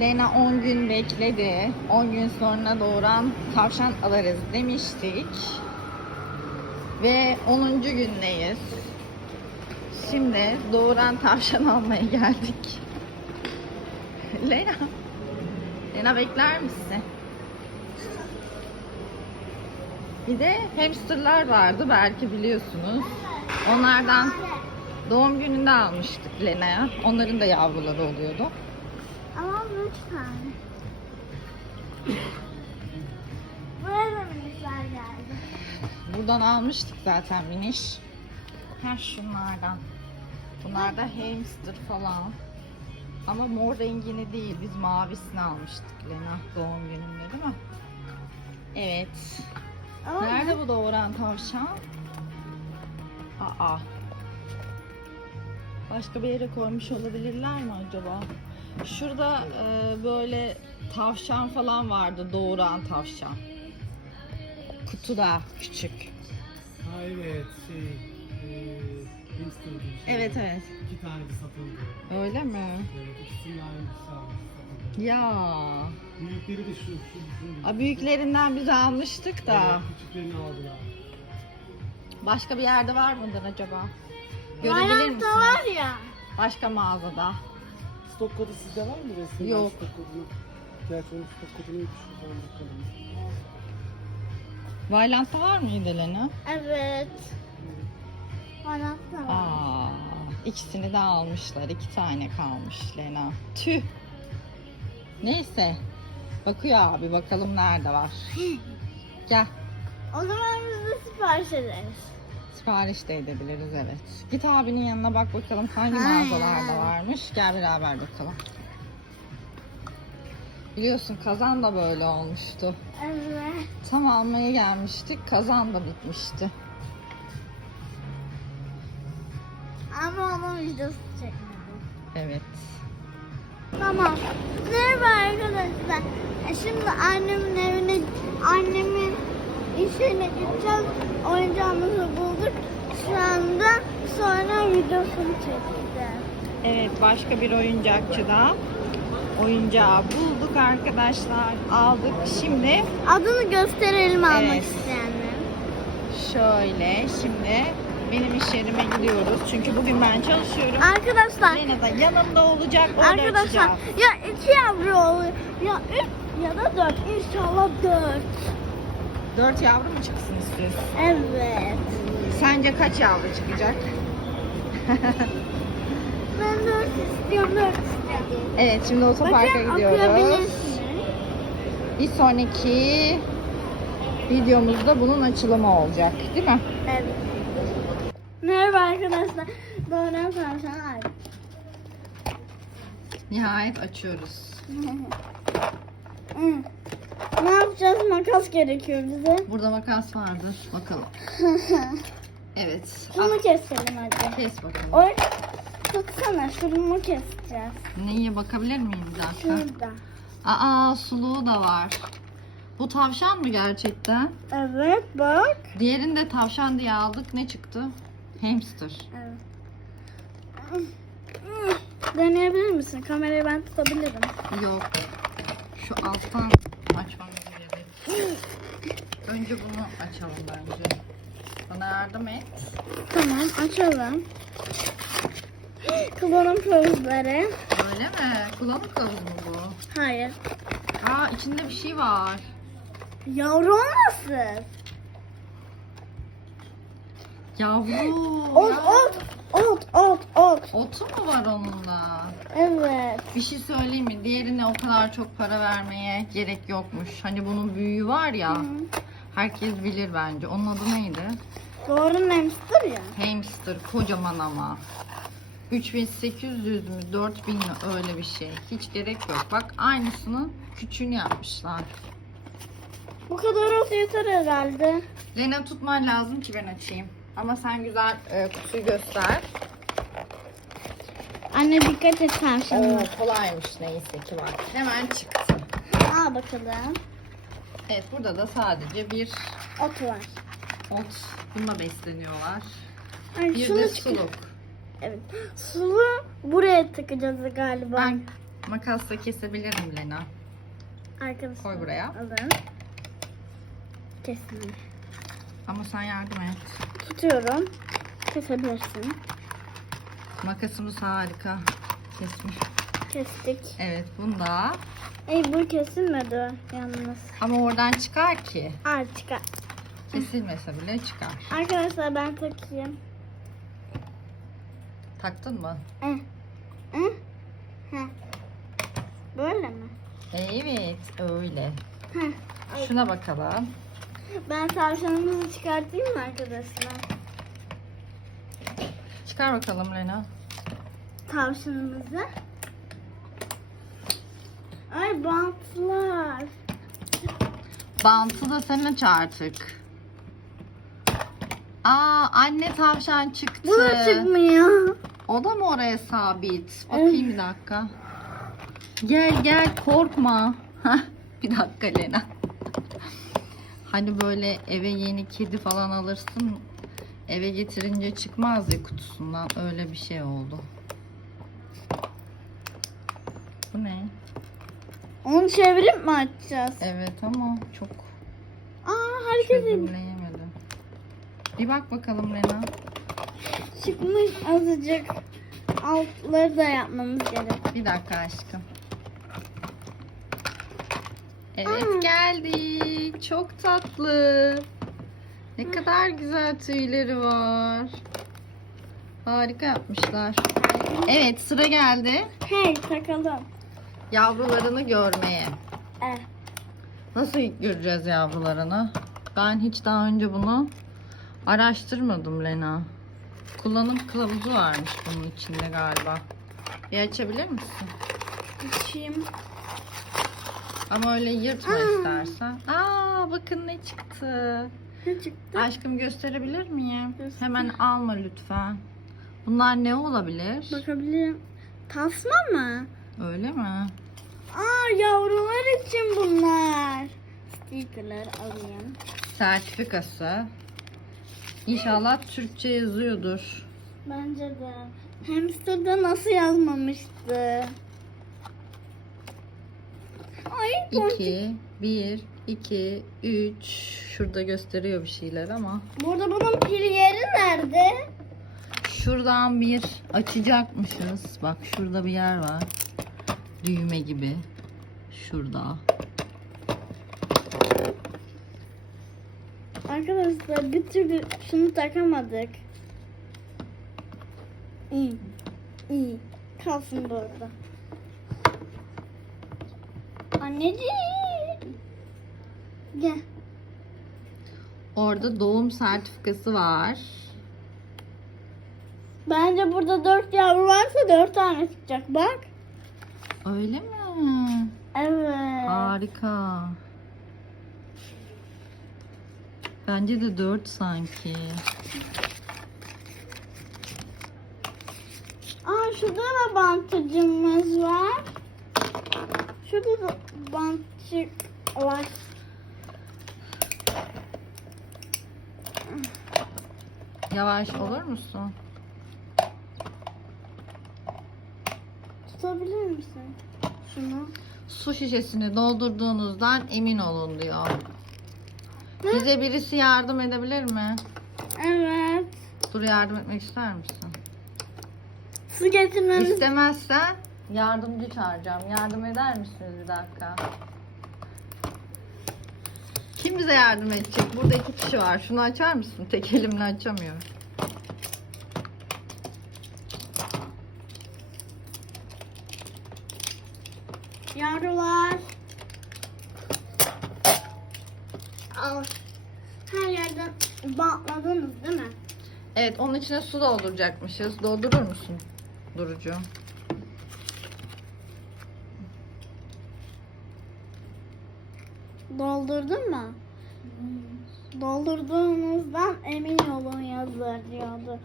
Lena 10 gün bekledi. 10 gün sonra doğuran tavşan alırız demiştik. Ve 10. gündeyiz. Şimdi doğuran tavşan almaya geldik. Lena. Lena bekler misin? Bir de hamsterlar vardı belki biliyorsunuz. Onlardan doğum gününde almıştık Lena'ya. Onların da yavruları oluyordu. Ama tane. Buraya da minikler geldi. Buradan almıştık zaten miniş. Ha şunlardan. Bunlar da hamster falan. Ama mor rengini değil, biz mavisini almıştık Lena doğum gününde değil mi? Evet. Ama Nerede bu doğuran tavşan? Aa. Başka bir yere koymuş olabilirler mi acaba? Şurada e, böyle tavşan falan vardı, doğuran tavşan. Kutuda küçük. Ha evet şey Hamster gibi şey. Evet evet. İki tane de satıldı. Öyle mi? Evet ikisini aynı satıldı. Ya. Büyükleri de şu şu şu. A, büyüklerinden biz almıştık da. Evet, küçüklerini aldılar. Başka bir yerde var mıdır acaba? Görebilir Bayramda misiniz? var ya. Başka mağazada. Stok kodu sizde var mı resim? Yok. Stok kodu yok. Gerçi onun stok kodu neymiş? Şuradan bakalım. Valiant'ta var mıydı Lena? Evet. Var. Aa, ikisini de almışlar. İki tane kalmış Lena. Tüh. Neyse. Bakıyor abi bakalım nerede var. Gel. O zaman biz de sipariş ederiz. Sipariş de edebiliriz evet. Git abinin yanına bak bakalım hangi Ha. mağazalarda varmış. Gel beraber bakalım. Biliyorsun kazan da böyle olmuştu. Evet. Tam almaya gelmiştik. Kazan da bitmişti. Ama onun videosu çekmedim. Evet. Tamam. Merhaba arkadaşlar. E şimdi annemin evine, annemin işine gideceğiz. Oyuncağımızı bulduk. Şu anda sonra videosunu çekeceğiz. Evet başka bir oyuncakçıda oyuncağı bulduk arkadaşlar. Aldık. Şimdi Adını gösterelim almak Evet. isteyenler. şöyle şimdi benim iş yerime gidiyoruz. Çünkü bugün ben çalışıyorum. Arkadaşlar, Lena da yanımda olacak. Arkadaşlar açacağız. ya iki yavru oluyor. Ya üç ya da dört. İnşallah dört. Dört yavru mu çıksın istiyorsun? Evet. Sence kaç yavru çıkacak? Ben dört istiyorum, dört istiyorum. Evet şimdi otoparka Bakın gidiyoruz. Bir sonraki videomuzda bunun açılımı olacak. Değil mi? Evet. Merhaba arkadaşlar. Doğru ay. Nihayet açıyoruz. Ne yapacağız? Makas gerekiyor bize. Burada makas vardır. Bakalım. Evet. Şunu Ah, keselim hadi. kes bakalım. Oy. Tutsana şunu keseceğiz. Neye bakabilir miyim bir dakika? Şurada. Aa suluğu da var. Bu tavşan mı gerçekten? Evet bak. Diğerini de tavşan diye aldık. Ne çıktı? Hamster. Evet. Deneyebilir misin? Kamerayı ben tutabilirim. Yok. Şu alttan açmamız gerek. Önce bunu açalım bence. Bana yardım et. Tamam açalım. Kullanım kılavuzları. Öyle mi? Kullanım kılavuzu mu bu? Hayır. Aa içinde bir şey var. Yavru olmasın. Yavru. Ot ya. Ot ot ot. Otu mu var onunla? Evet. Bir şey söyleyeyim mi? Diğerine o kadar çok para vermeye gerek yokmuş. Hani bunun büyüğü var ya. Hı. Herkes bilir bence. Onun adı neydi? Doğru hamster ya. Hamster. Kocaman ama. 3800 mü 4000 mi öyle bir şey. Hiç gerek yok. Bak aynısını küçüğünü yapmışlar. Bu kadar olsa yeter herhalde. Lena tutman lazım ki ben açayım. Ama sen güzel e, kutuyu göster. Anne dikkat et tavşanına. Oo kolaymış neyse ki var. Hemen çıktı. Al bakalım. Evet burada da sadece bir Ot var. ot. Bununla besleniyorlar. Ay, Bir şunu de suluk. Evet. Sulu buraya takacağız galiba. Ben makasla kesebilirim Lena. Arkadaşlar. Koy buraya. Alın. Kesin. Ama sen yardım et. Tutuyorum. Kesebilirsin. Makasımız harika. Kesmiş. Kestik. Evet bunda. Ey bu kesilmedi yalnız. Ama oradan çıkar ki. Artık. Kesilmese bile çıkar. Arkadaşlar ben takayım. Taktın mı? Eh. Eh. Heh. Böyle mi? Evet öyle. Şuna bakalım. Ben tavşanımızı çıkartayım mı arkadaşlar? Çıkar bakalım Lena. Tavşanımızı. Ay bantlar. Bantı da sen aç artık. Aa anne tavşan çıktı. Bu da çıkmıyor. O da mı oraya sabit? Bakayım bir dakika. Gel gel korkma. Bir dakika Lena. Hani böyle eve yeni kedi falan alırsın. Eve getirince çıkmaz ya kutusundan. Öyle bir şey oldu. Bu ne? Onu çevirip mi açacağız? Evet ama çok Aa hareket ediyor. çözümleyemedim. Bir bak bakalım Lena. Çıkmış azıcık. Altları da yapmamız gerek. Bir dakika aşkım. Evet geldik. Çok tatlı. Ne kadar güzel tüyleri var. Harika yapmışlar. Evet sıra geldi. Hey takalım. Yavrularını görmeye. Eh. Nasıl göreceğiz yavrularını? Ben hiç daha önce bunu araştırmadım Lena. Kullanım kılavuzu varmış bunun içinde galiba. Bir açabilir misin? Açayım. Ama öyle yırtma Aa. istersen. Aa bakın ne çıktı. Ne çıktı? Aşkım gösterebilir miyim? Göster. Hemen alma lütfen. Bunlar ne olabilir? Bakabilirim. Tasma mı? Öyle mi? Aa yavrular için bunlar. Stickerler alayım. Sertifikası. İnşallah Türkçe yazıyordur. Bence de. Hamster'da nasıl yazmamıştı? Ay ponçik. 2, 1, 2, 3. Şurada gösteriyor bir şeyler ama. Burada bunun pil yeri nerede? Şuradan bir açacakmışız. Bak şurada bir yer var. Düğme gibi. Şurada. Arkadaşlar bir türlü şunu takamadık. İyi. İyi. Kalsın burada. Anneciğim. Gel. Orada doğum sertifikası var. Bence burada dört yavru varsa dört tane çıkacak. Bak. Öyle mi? Evet. Harika. Bence de 4 sanki. Aa şurada da bantıcımız var. Şurada da bantçık var. Yavaş olur musun? Tutabilir misin? Şunu. Su şişesini doldurduğunuzdan emin olun diyor. Bize birisi yardım edebilir mi? Evet. Dur yardım etmek ister misin? Su getirmemiz. İstemezsen yardımcı çağıracağım. Yardım eder misiniz bir dakika? Kim bize yardım edecek? Burada iki kişi var. Şunu açar mısın? Tek elimle açamıyorum. Yavrular. Al. Her yerden bantladınız değil mi? Evet onun içine su dolduracakmışız. Doldurur musun Durucu? Doldurdun mu? Doldurduğunuzdan emin olun yazıyor diyordu.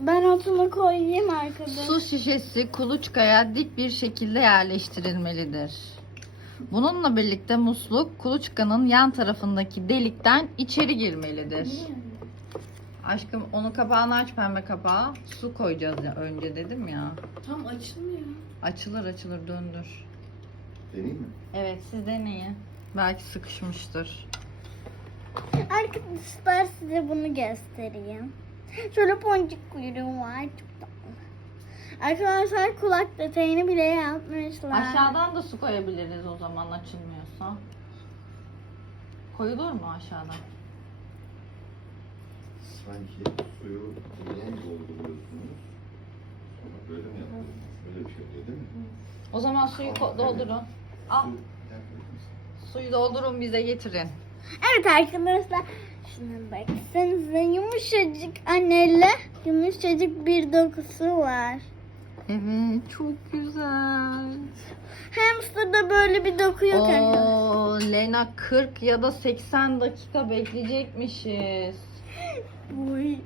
Ben otunu koyayım arkadaşlar. Su şişesi kuluçkaya dik bir şekilde yerleştirilmelidir. Bununla birlikte musluk kuluçkanın yan tarafındaki delikten içeri girmelidir. Aşkım onun kapağını aç pembe kapağı. Su koyacağız ya önce dedim ya. Tam açılmıyor. Açılır açılır döndür. Deneyim mi? Evet siz deneyin. Belki sıkışmıştır. Arkadaşlar size bunu göstereyim. Şöyle poncuk kuyruğu var. Çok tatlı. Arkadaşlar kulak detayını bile yapmışlar. Aşağıdan da su koyabiliriz o zaman açılmıyorsa. Koyulur mu aşağıdan? Sanki suyu buradan dolduruyorsunuz. Sonra böyle mi yapıyorsunuz? Böyle bir şey oluyor değil mi? O zaman suyu ko- doldurun. Al. Su? Suyu doldurun bize getirin. Evet arkadaşlar. Şuna baksanıza yumuşacık annelle yumuşacık bir dokusu var. Evet çok güzel. Hamster'da böyle bir doku yok arkadaşlar. Oo, Lena 40 ya da 80 dakika bekleyecekmişiz. Uy.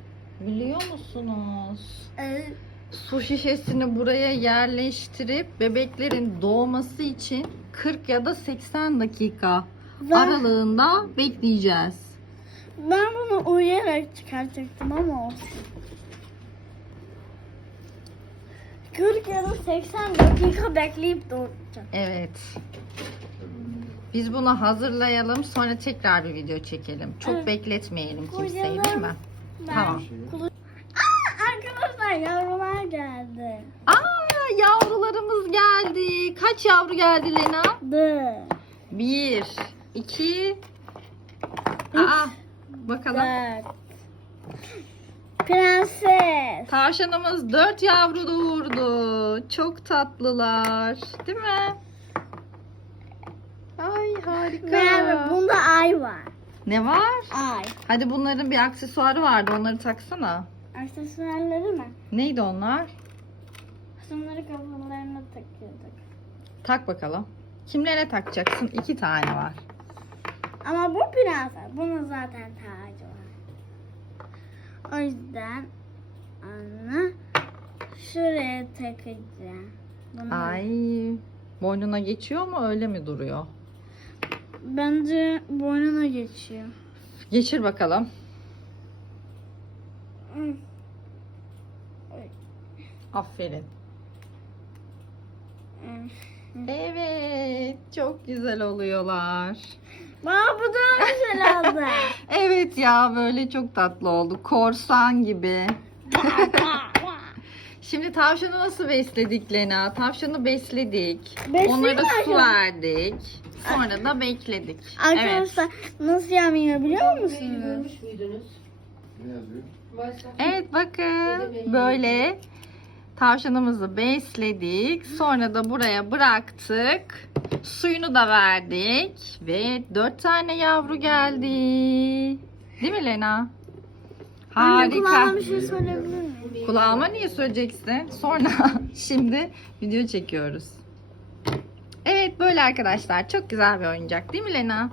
Biliyor musunuz? Ee, Su şişesini buraya yerleştirip bebeklerin doğması için 40 ya da 80 dakika ben, aralığında bekleyeceğiz. ben bunu uyuyarak çıkartacaktım ama olsun. 40 ya da 80 dakika bekleyip doğuracağım. Evet. Biz bunu hazırlayalım sonra tekrar bir video çekelim. Çok Evet. bekletmeyelim kimseyi değil mi? Ben Tamam. kulu- Aa, arkadaşlar yavrular geldi. Aa yavrularımız geldi. Kaç yavru geldi Lena? Dı. Bir, iki, Aa, bakalım. Dört. Prenses. Tavşanımız dört yavru doğurdu. Çok tatlılar. Değil mi? Ay harika. Ve bunda ay var. Ne var? Ay. Hadi bunların bir aksesuarı vardı. Onları taksana. Aksesuarları mı? Neydi onlar? Şunları kafalarına takıyorduk. Tak bakalım. Kimlere takacaksın? İki tane var. Ama bu prenses. Bunun zaten tacı var. O yüzden onu şuraya takacağım. Bunu. Ay. Boynuna geçiyor mu öyle mi duruyor? Bence boynuna geçiyor. Geçir bakalım. Hı. Aferin. Evet. Çok güzel oluyorlar. Aa, bu da güzel oldu. Evet ya böyle çok tatlı oldu. Korsan gibi. Şimdi tavşanı nasıl besledik Lena? Tavşanı besledik. Besleyin Onlara su verdik. Sonra da bekledik. Evet. Arkadaşlar nasıl yapmayı biliyor musunuz? Ne yazıyor? Evet bakın böyle tavşanımızı besledik. Sonra da buraya bıraktık. Suyunu da verdik. Ve dört tane yavru geldi. Değil mi Lena? Anne kulağıma bir şey söyleyebilir miyim? Kulağıma niye söyleyeceksin? Sonra şimdi video çekiyoruz. Evet böyle arkadaşlar. Çok güzel bir oyuncak değil mi Lena?